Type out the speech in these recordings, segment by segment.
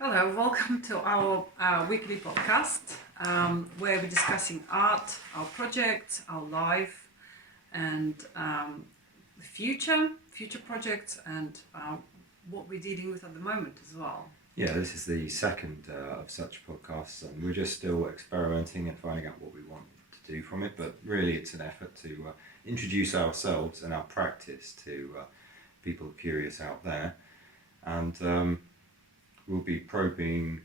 Hello, welcome to our weekly podcast where we're discussing art, our projects, our life, and the future projects, and what we're dealing with at the moment as well. Yeah, this is the second of such podcasts, and we're just still experimenting and finding out what we want to do from it. But really, it's an effort to introduce ourselves and our practice to people curious out there, and we'll be probing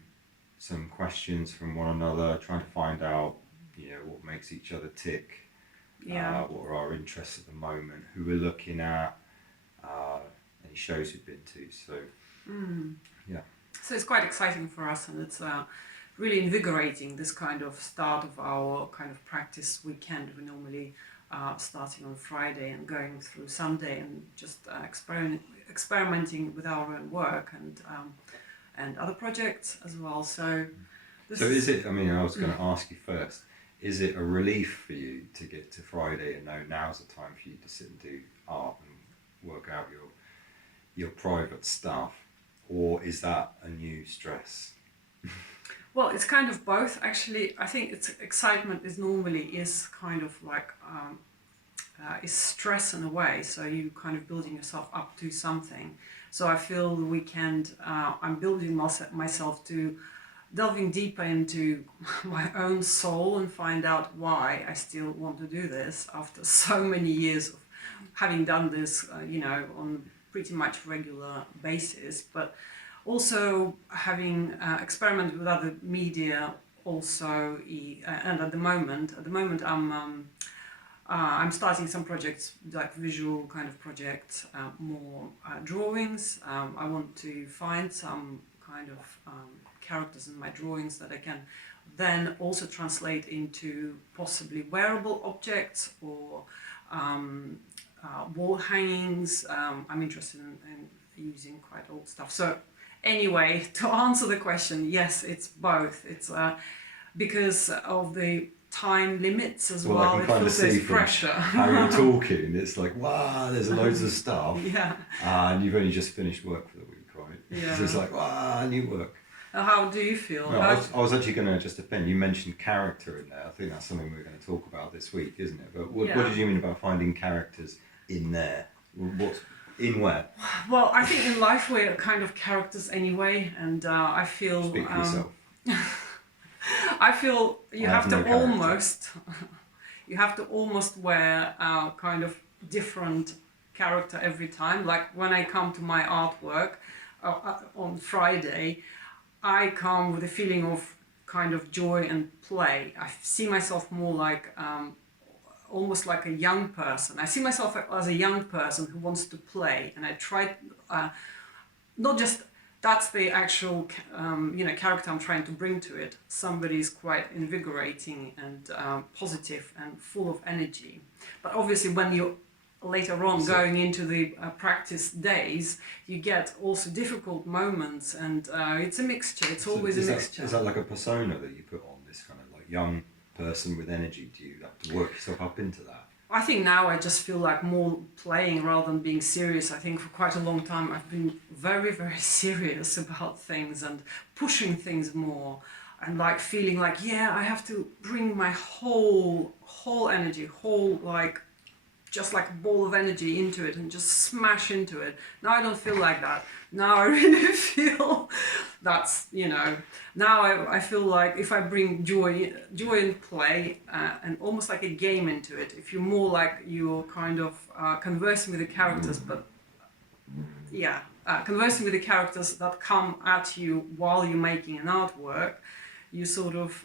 some questions from one another, trying to find out, what makes each other tick, what are our interests at the moment, who we're looking at, any shows we've been to. So, yeah. So it's quite exciting for us, and it's really invigorating, this kind of start of our kind of practice weekend. We normally starting on Friday and going through Sunday, and just experimenting with our own work and other projects as well. So is it, I was going to ask you first, is it a relief for you to get to Friday and know now's the time for you to sit and do art and work out your private stuff? Or is that a new stress? Well, it's kind of both, actually. I think it's excitement is kind of like is stress in a way. So you kind of building yourself up to something. So I feel the weekend I'm building myself to delving deeper into my own soul and find out why I still want to do this after so many years of having done this, on pretty much regular basis, but also having experimented with other media also, and at the moment I'm starting some projects, like visual kind of projects, more drawings. I want to find some kind of characters in my drawings that I can then also translate into possibly wearable objects or wall hangings. I'm interested in using quite old stuff. So anyway, to answer the question, yes, it's both. It's because of the time limits as well. I can kind of see from pressure. how you're talking. It's like, wow, there's loads of stuff. Yeah. And you've only just finished work for the week, right? Yeah. So it's like, wow, new work. How do you feel? No, I was actually going to just defend. You mentioned character in there. I think that's something we're going to talk about this week, isn't it? But what did you mean about finding characters in there? What's in where? Well, I think in life we're kind of characters anyway, and I feel. Speak for yourself. I feel you have to no almost wear a kind of different character every time. Like when I come to my artwork on Friday, I come with a feeling of kind of joy and play. I see myself more like almost like a young person. I see myself as a young person who wants to play, and I try not just. That's the actual, character I'm trying to bring to it. Somebody is quite invigorating and positive and full of energy. But obviously, when you later on going into the practice days, you get also difficult moments, and it's a mixture. It's always a mixture. Is that like a persona that you put on, this kind of like young person with energy? Do you have to work yourself up into that? I think now I just feel like more playing rather than being serious. I think for quite a long time I've been very, very serious about things and pushing things more, and like feeling like, I have to bring my whole energy, just like a ball of energy into it and just smash into it. Now I don't feel like that. Now I really feel that's, now I feel like if I bring joy and play and almost like a game into it, if you're more like you're kind of conversing with the characters, conversing with the characters that come at you while you're making an artwork, you sort of,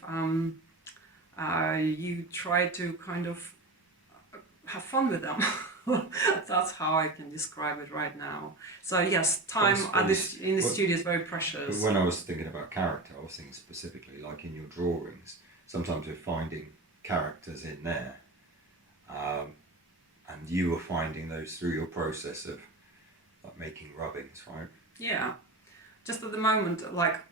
you try to kind of have fun with them. That's how I can describe it right now. So yes, time in the studio is very precious. When I was thinking about character, I was thinking specifically like in your drawings. Sometimes we're finding characters in there, and you were finding those through your process of like making rubbings, right? Yeah, just at the moment, like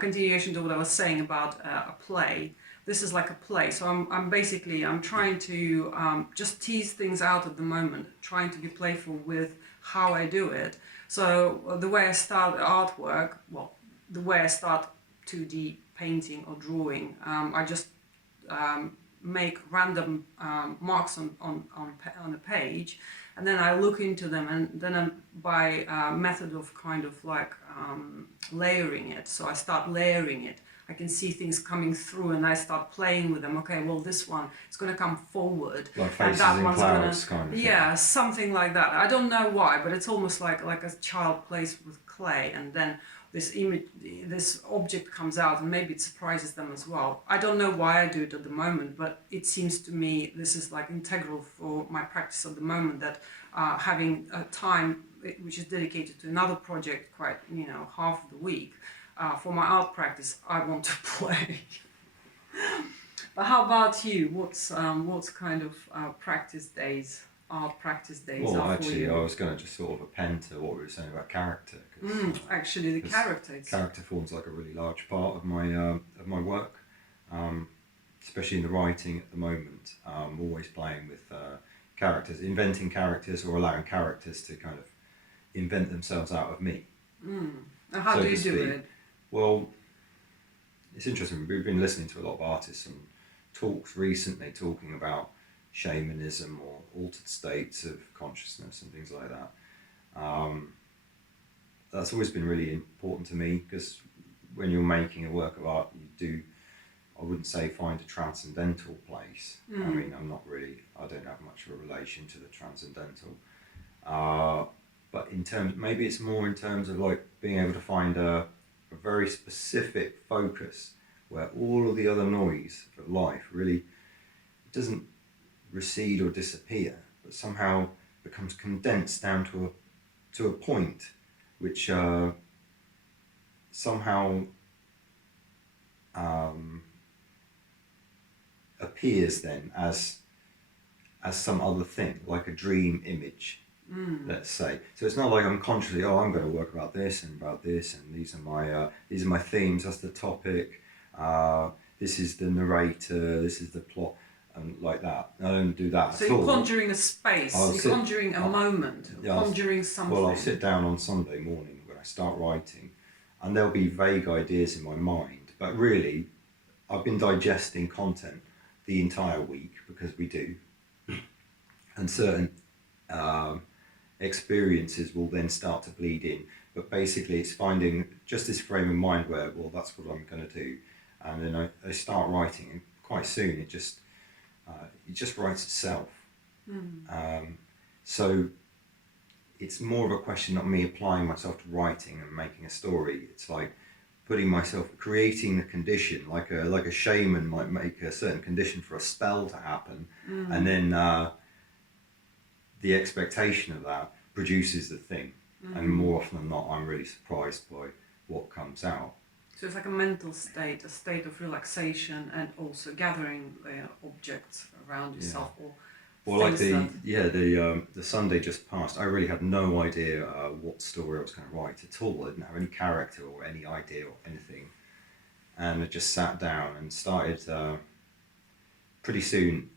continuation to what I was saying about a play. This is like a play, so I'm trying to just tease things out at the moment, trying to be playful with how I do it. So the way I start artwork, well, the way I start 2D painting or drawing. I just make random marks on a page, and then I look into them, and then by method of kind of like layering it. So I start layering it. I can see things coming through, and I start playing with them. Okay, well, this one is going to come forward, Like and faces that in one's clouds gonna, kind of thing. yeah, something like that. I don't know why, but it's almost like a child plays with clay, and then this image, this object comes out, and maybe it surprises them as well. I don't know why I do it at the moment, but it seems to me this is like integral for my practice at the moment, that having a time which is dedicated to another project, quite, half of the week, for my art practice, I want to play. But how about you? What's kind of art practice days Well, are for actually, you? I was going to just sort of append to what we were saying about character. Actually, the character. Character forms like a really large part of my work, especially in the writing at the moment. I'm always playing with characters, inventing characters, or allowing characters to kind of invent themselves out of me. And how so do you to do speak. it? Well, it's interesting. We've been listening to a lot of artists and talks recently talking about shamanism or altered states of consciousness and things like that. That's always been really important to me, because when you're making a work of art, you do, I wouldn't say find a transcendental place. I mean, I don't have much of a relation to the transcendental. But maybe it's more in terms of like being able to find a very specific focus where all of the other noise of life really doesn't recede or disappear, but somehow becomes condensed down to a point which somehow appears then as some other thing, like a dream image. Let's say. So it's not like I'm consciously, I'm going to work about this, and these are my themes. That's the topic. This is the narrator. This is the plot, and like that. I don't do that So at you're all. conjuring a space. You're conjuring a moment. Conjuring something. Well, I'll sit down on Sunday morning when I start writing, and there'll be vague ideas in my mind. But really, I've been digesting content the entire week, because we do, and certain experiences will then start to bleed in. But basically, it's finding just this frame of mind where, well, that's what I'm going to do, and then I start writing, and quite soon it just writes itself. So it's more of a question of me applying myself to writing and making a story. It's like creating the condition, like a shaman might make a certain condition for a spell to happen, and then the expectation of that produces the thing. And more often than not, I'm really surprised by what comes out. So it's like a mental state, a state of relaxation, and also gathering objects around yourself. Yeah. Or well, like the Sunday just passed, I really had no idea what story I was going to write at all. I didn't have any character or any idea or anything, and I just sat down and started. Pretty soon,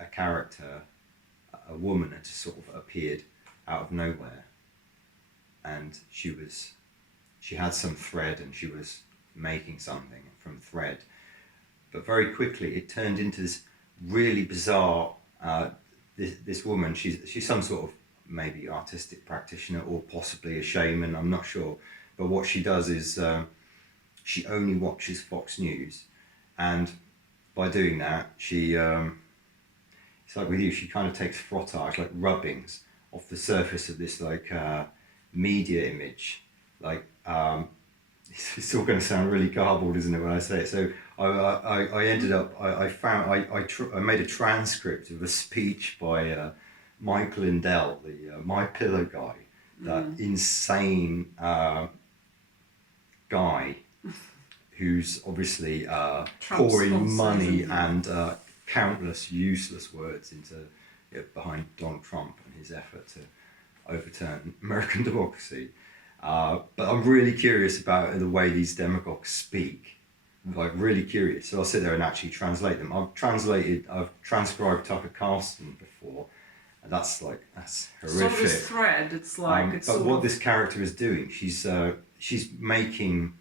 a character, a woman, had just sort of appeared out of nowhere, and she had some thread, and she was making something from thread, but very quickly it turned into this really bizarre. This woman, she's some sort of maybe artistic practitioner or possibly a shaman. I'm not sure, but what she does is she only watches Fox News, and by doing that, she it's like with you, she kind of takes frottage, like rubbings, off the surface of this like media image. Like it's all going to sound really garbled, isn't it, when I say it? So I ended up I made a transcript of a speech by Michael Lindell, the My Pillow guy, that insane guy who's obviously pouring money and countless useless words into behind Donald Trump and his effort to overturn American democracy. But I'm really curious about the way these demagogues speak. I'm like really curious. So I'll sit there and actually translate them. I've transcribed Tucker Carlson before, and that's horrific. So this thread, it's like but what this character is doing, she's making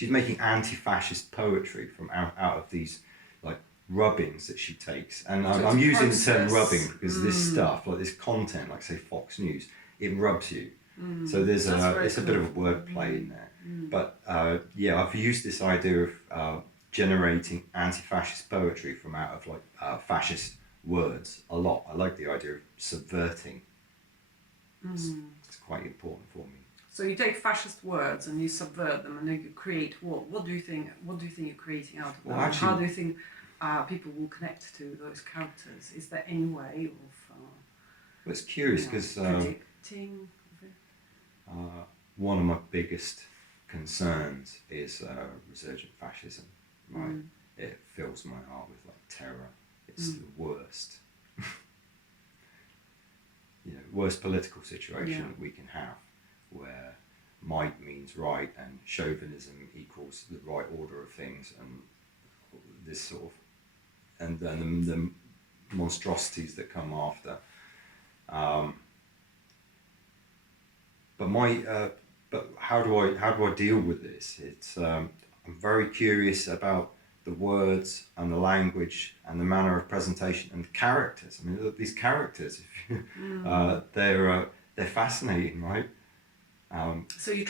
she's making anti-fascist poetry from out of these like rubbings that she takes, and So I'm it's a using the term process. rubbing because this stuff, like this content, like say Fox News, it rubs you. So there's it's a bit of a wordplay in there, but yeah, I've used this idea of generating anti-fascist poetry from out of like fascist words a lot. I like the idea of subverting. It's quite important for me. So you take fascist words and you subvert them, and then you create what? What do you think? What do you think you're creating out of them? Well, actually, How do you think people will connect to those characters? Is there any way of well, it's curious because predicting? one of my biggest concerns is resurgent fascism. Right, it fills my heart with like terror. It's the worst, worst political situation we can have, where might means right and chauvinism equals the right order of things, and this sort of, and then the monstrosities that come after. But how do I deal with this? It's I'm very curious about the words and the language and the manner of presentation and the characters. I mean, look, these characters, they're fascinating, right? So are you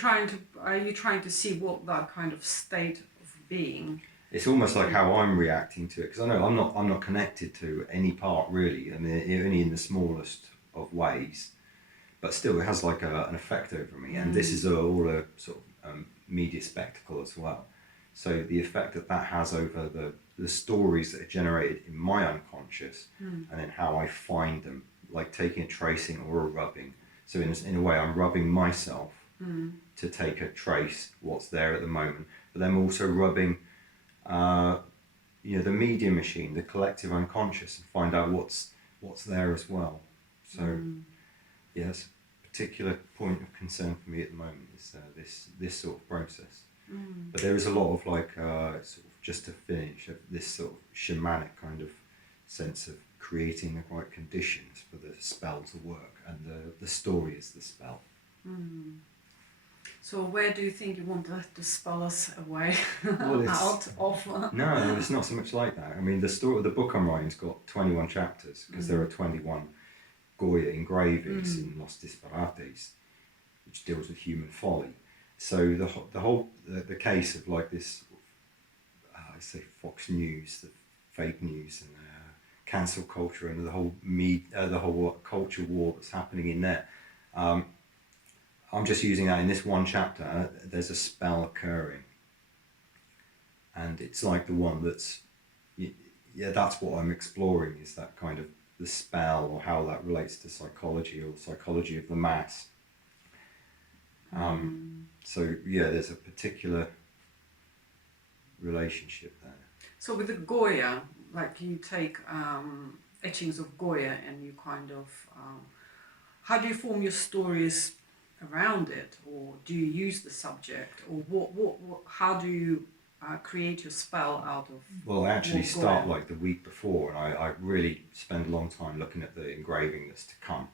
trying to see what that kind of state of being? It's almost like how I'm reacting to it, because I know I'm not connected to any part really. I mean, only in the smallest of ways, but still it has like an effect over me. And this is all a sort of media spectacle as well. So the effect that has over the stories that are generated in my unconscious, and then how I find them, like taking a tracing or a rubbing. So in a way, I'm rubbing myself to take a trace what's there at the moment, but then also rubbing, the media machine, the collective unconscious, and find out what's there as well. So, yes, particular point of concern for me at the moment is this sort of process. But there is a lot of like sort of, just to finish, this sort of shamanic kind of sense of creating the right conditions for the spell to work, and the story is the spell. So where do you think you want to spell us away Well, out of? No, it's not so much like that. I mean, the book I'm writing's got 21 chapters because there are 21 Goya engravings in Los Disparates, which deals with human folly. So the case of like this, I say Fox News, the fake news and cancel culture and the whole culture war that's happening in there. I'm just using that in this one chapter. There's a spell occurring, and it's like the one that's, that's what I'm exploring, is that kind of the spell, or how that relates to psychology, or psychology of the mass. So there's a particular relationship there. So with the Goya, like you take etchings of Goya and you kind of, how do you form your stories around it, or do you use the subject, or what how do you create your spell out of? Well, I actually start like the week before, and I really spend a long time looking at the engraving that's to come.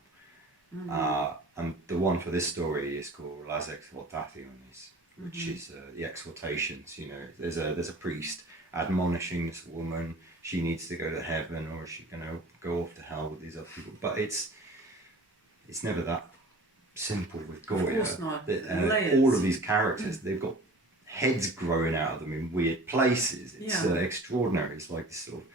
And the one for this story is called Las Exhortaciones, which is the exhortations. There's a priest admonishing this woman. She needs to go to heaven, or is she going to go off to hell with these other people? But it's never that simple with Goya. Of course not. All of these characters, they've got heads growing out of them in weird places. It's extraordinary. It's like this sort of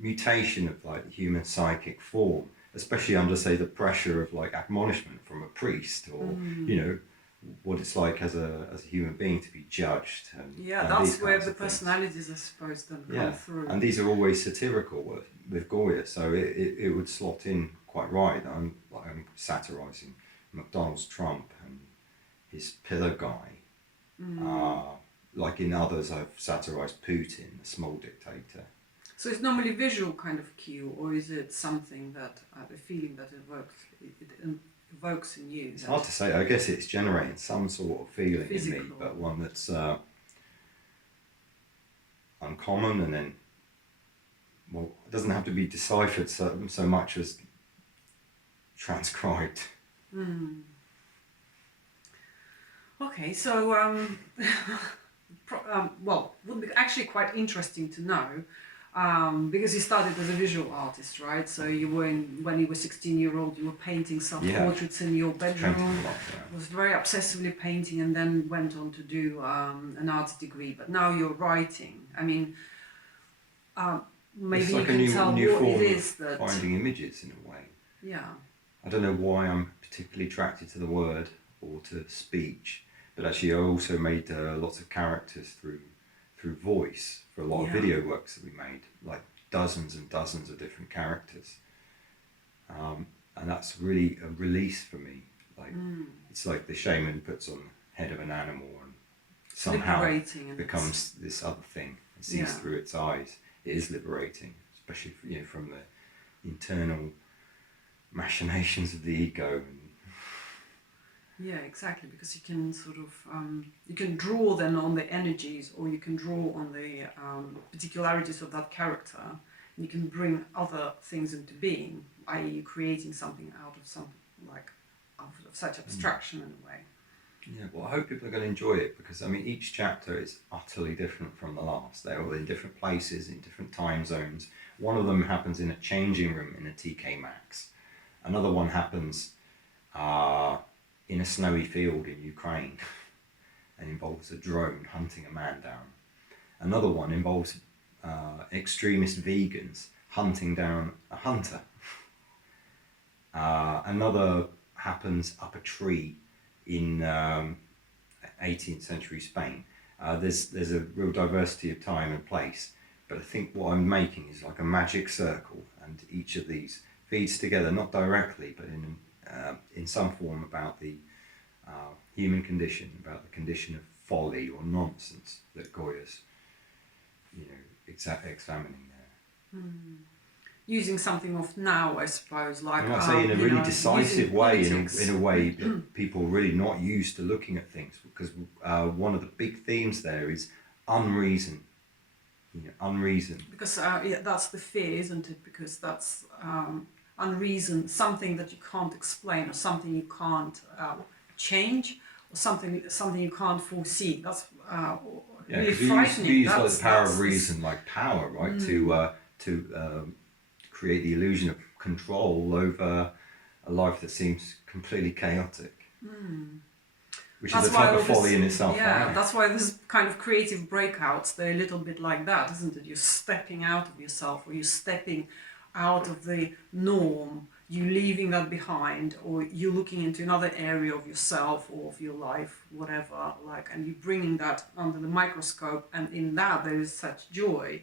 mutation of like the human psychic form, especially under, say, the pressure of like admonishment from a priest, or what it's like as a human being to be judged. And that's where the personalities are supposed to come through. And these are always satirical with Goya, so it would slot in quite right. I'm satirising McDonald's Trump and his pillar guy. Like in others, I've satirised Putin, the small dictator. So it's normally visual kind of cue, or is it something that the feeling that it evokes in you? It's hard to say. I guess it's generating some sort of feeling physical in me, but one that's uncommon, and then, well, it doesn't have to be deciphered so much as transcribed. Okay, so would be actually quite interesting to know. Because you started as a visual artist, right? So you were when you were 16-year-old, you were painting self-portraits in your bedroom. Painting a lot, yeah. Was very obsessively painting, and then went on to do an arts degree. But now you're writing. I mean, maybe It's like you can tell new what form it of is that. finding images in a way. Yeah. I don't know why I'm particularly attracted to the word or to speech, but actually I also made lots of characters through voice for a lot of video works that we made, like dozens and dozens of different characters, and that's really a release for me. Like it's like the shaman puts on the head of an animal and somehow becomes this other thing and sees through its eyes. It is liberating, especially from the internal machinations of the ego. Yeah, exactly, because you can sort of you can draw then on the energies, or you can draw on the particularities of that character, and you can bring other things into being, i.e. creating something out of such abstraction in a way. Yeah, well, I hope people are going to enjoy it, because I mean each chapter is utterly different from the last. They're all in different places, in different time zones. One of them happens in a changing room in a TK Maxx. Another one happens in a snowy field in Ukraine and involves a drone hunting a man down. Another one involves extremist vegans hunting down a hunter. Another happens up a tree in 18th century Spain. There's a real diversity of time and place, but I think what I'm making is like a magic circle, and each of these feeds together, not directly, but in some form about the human condition, about the condition of folly or nonsense that Goya's, examining there. Using something of now, I suppose, like. I might say in a really decisive way, in a way that people are really not used to looking at things, because one of the big themes there is unreason. Unreason. Because that's the fear, isn't it? Because that's unreason, something that you can't explain, or something you can't change, or something you can't foresee. That's really frightening. You use like the power of reason, like power, right? To create the illusion of control over a life that seems completely chaotic. Which is a type of folly in itself. Yeah, that's why this kind of creative breakouts, they're a little bit like that, isn't it? You're stepping out of yourself, or you're stepping out of the norm, you leaving that behind, or you're looking into another area of yourself or of your life, whatever, and you're bringing that under the microscope, and in that there is such joy,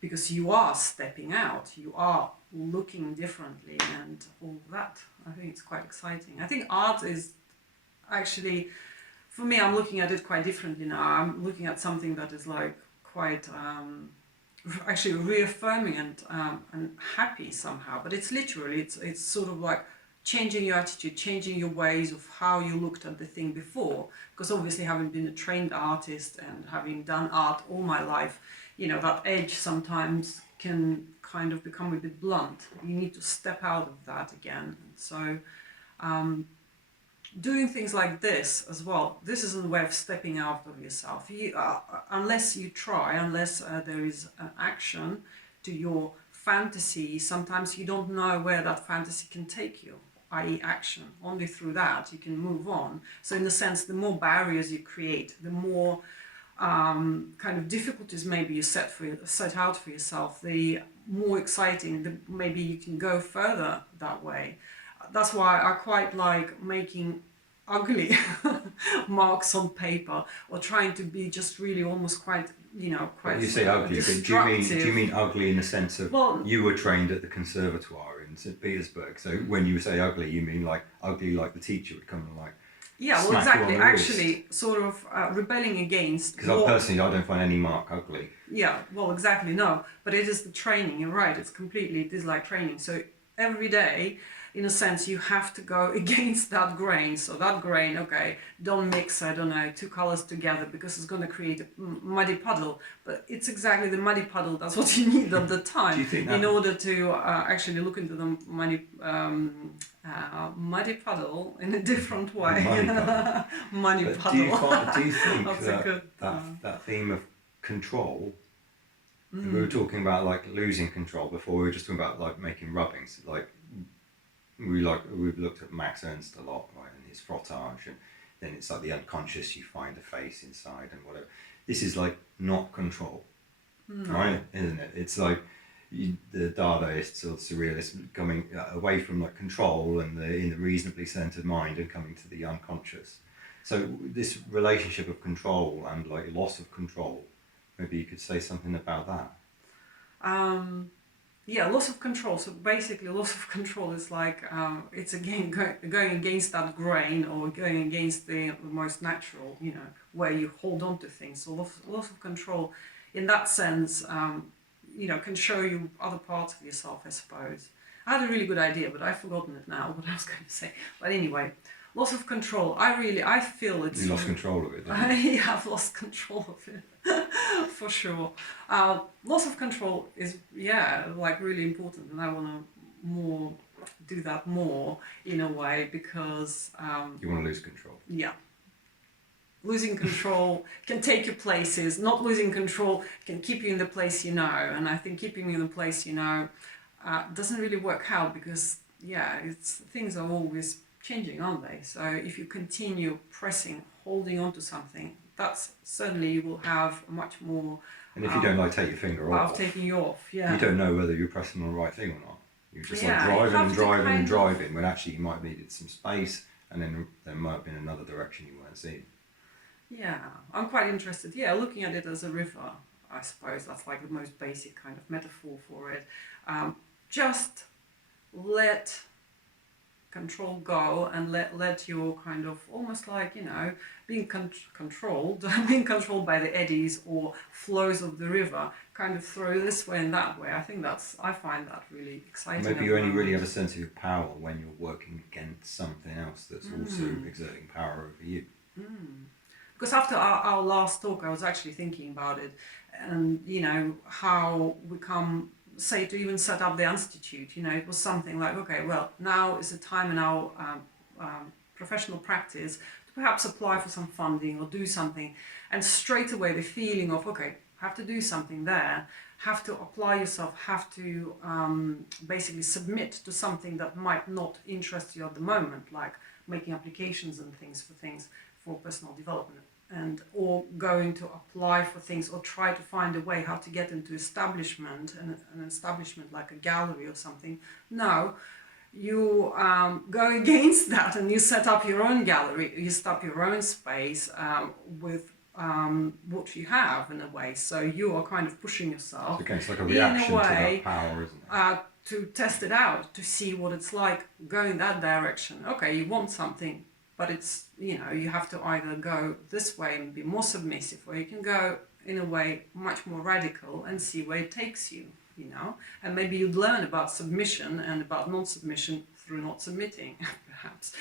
because you are stepping out, you are looking differently, and all that. I think it's quite exciting. I think art is actually, for me, I'm looking at it quite differently now. I'm looking at something that is quite actually reaffirming and happy somehow. But it's literally, it's sort of like changing your attitude, changing your ways of how you looked at the thing before. Because obviously, having been a trained artist and having done art all my life, that edge sometimes can kind of become a bit blunt. You need to step out of that again. And so doing things like this as well, this is a way of stepping out of yourself. Unless you try, unless there is an action to your fantasy, sometimes you don't know where that fantasy can take you, i.e. action. Only through that you can move on. So in a sense, the more barriers you create, the more kind of difficulties maybe you set out for yourself, the more exciting, maybe you can go further that way. That's why I quite like making ugly marks on paper, or trying to be just really almost quite, quite. You say ugly, but do you mean ugly in the sense of you were trained at the conservatoire in St. Petersburg? So when you say ugly, you mean like ugly, like the teacher would come and yeah, well, exactly. Actually, sort of rebelling against. Because personally, I don't find any mark ugly. Yeah, well, exactly. No, but it is the training. You're right. It is like training. So every day, in a sense, you have to go against that grain. So that grain, okay, don't mix, I don't know, two colors together because it's going to create a muddy puddle. But it's exactly the muddy puddle, that's what you need at the time Do you think that, in order to actually look into the muddy puddle in a different way. Muddy puddle. Muddy but puddle. do you think That's a that good, that theme of control, we were talking about like losing control before, we were just talking about like making rubbings, like we've looked at Max Ernst a lot, right, and his frottage, and then it's like the unconscious, you find a face inside and whatever. This is like not control, right, isn't it? It's like the Dadaists or surrealists coming away from like control and in the reasonably centered mind and coming to the unconscious. So this relationship of control and like loss of control, maybe you could say something about that. Yeah, loss of control. So basically, loss of control is like it's again going against that grain or going against the most natural, where you hold on to things. So loss of control, in that sense, can show you other parts of yourself, I suppose. I had a really good idea, but I've forgotten it now, what I was going to say. But anyway, loss of control. I feel it's... You lost control of it, didn't you? I have lost control of it, for sure. Loss of control is, like really important, and I want to do that more in a way because... you want to lose control. Yeah. Losing control can take you places. Not losing control can keep you in the place you know. And I think keeping you in the place you know doesn't really work out because, things are always changing, aren't they? So if you continue pressing, holding on to something, that's certainly you will have much more... And if you don't like take your finger off, taking you off, yeah. You don't know whether you're pressing on the right thing or not. You're just like driving when actually you might have needed some space and then there might have been another direction you weren't seeing. Yeah, I'm quite interested. Yeah, looking at it as a river, I suppose that's like the most basic kind of metaphor for it. Just let control go and let your kind of almost like being controlled being controlled by the eddies or flows of the river kind of throw this way and that way. I find that really exciting. Maybe you only really have a sense of your power when you're working against something else that's also exerting power over you. Because after our last talk I was actually thinking about it and how we come say to even set up the institute, it was something like, okay, well, now is the time in our professional practice to perhaps apply for some funding or do something, and straight away the feeling of, okay, have to do something there, have to apply yourself, have to basically submit to something that might not interest you at the moment, like making applications and things for personal development, and or going to apply for things or try to find a way how to get into establishment, and an establishment like a gallery or something. No, you go against that and you set up your own gallery, you set up your own space with what you have in a way. So you are kind of pushing yourself. Okay, it's like a reaction to that power, isn't it? To test it out, to see what it's like, go in that direction. Okay, you want something, but it's, you have to either go this way and be more submissive, or you can go in a way much more radical and see where it takes you, and maybe you'd learn about submission and about non-submission through not submitting, perhaps,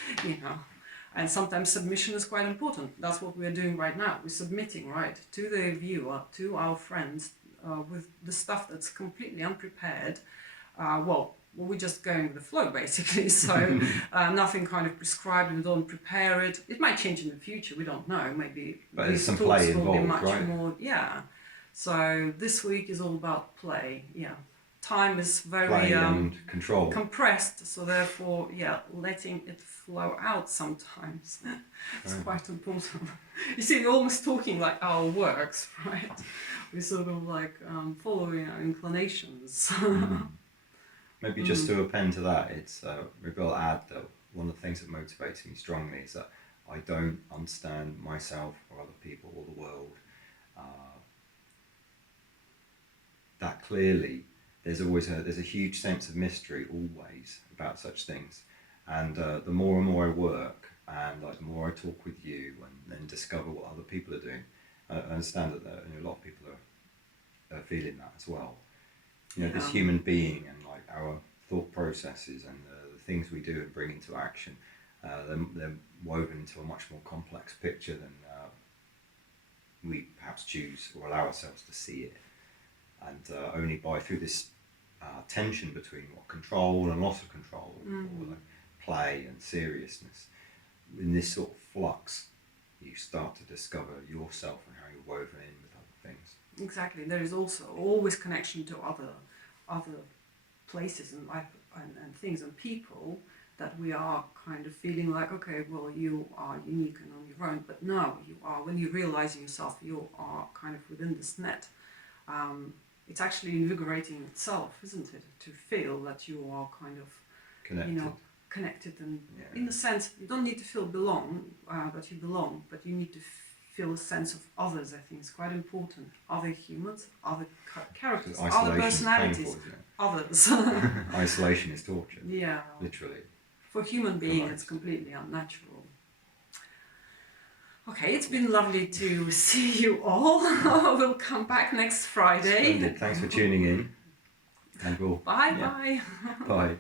and sometimes submission is quite important. That's what we're doing right now. We're submitting, right, to the viewer, to our friends, with the stuff that's completely unprepared. We're just going with the flow, basically. So nothing kind of prescribed. We don't prepare it. It might change in the future. We don't know. Maybe but there's some play involved, be much right? more. Yeah. So this week is all about play. Yeah. Time is very play and control. Compressed. So therefore, letting it flow out sometimes. It's quite important. You see, we're almost talking like our works, right? We're sort of like following our inclinations. Maybe just to append to that, it's maybe I'll add that one of the things that motivates me strongly is that I don't understand myself or other people or the world that clearly. There's a huge sense of mystery always about such things, and the more and more I work and like the more I talk with you and then discover what other people are doing, I understand that a lot of people are feeling that as well. This human being and like our thought processes and the things we do and bring into action, they're woven into a much more complex picture than we perhaps choose or allow ourselves to see it. And only through this tension between control and loss of control, or like play and seriousness, in this sort of flux, you start to discover yourself and how you're woven in with other things. Exactly. There is also always connection to other places and life and things and people that we are kind of feeling like, okay, well, you are unique and on your own, but no, you are, when you realize yourself, you are kind of within this net. It's actually invigorating itself, isn't it, to feel that you are kind of connected and in the sense, you don't need to feel that you belong, but you need to feel a sense of others. I think it's quite important. Other humans, other characters, other personalities, others. Isolation is torture. Yeah. Literally. For human beings, it's completely unnatural. Okay, it's been lovely to see you all. We'll come back next Friday. Splendid. Thanks for tuning in. And we'll... Bye. Bye. Bye.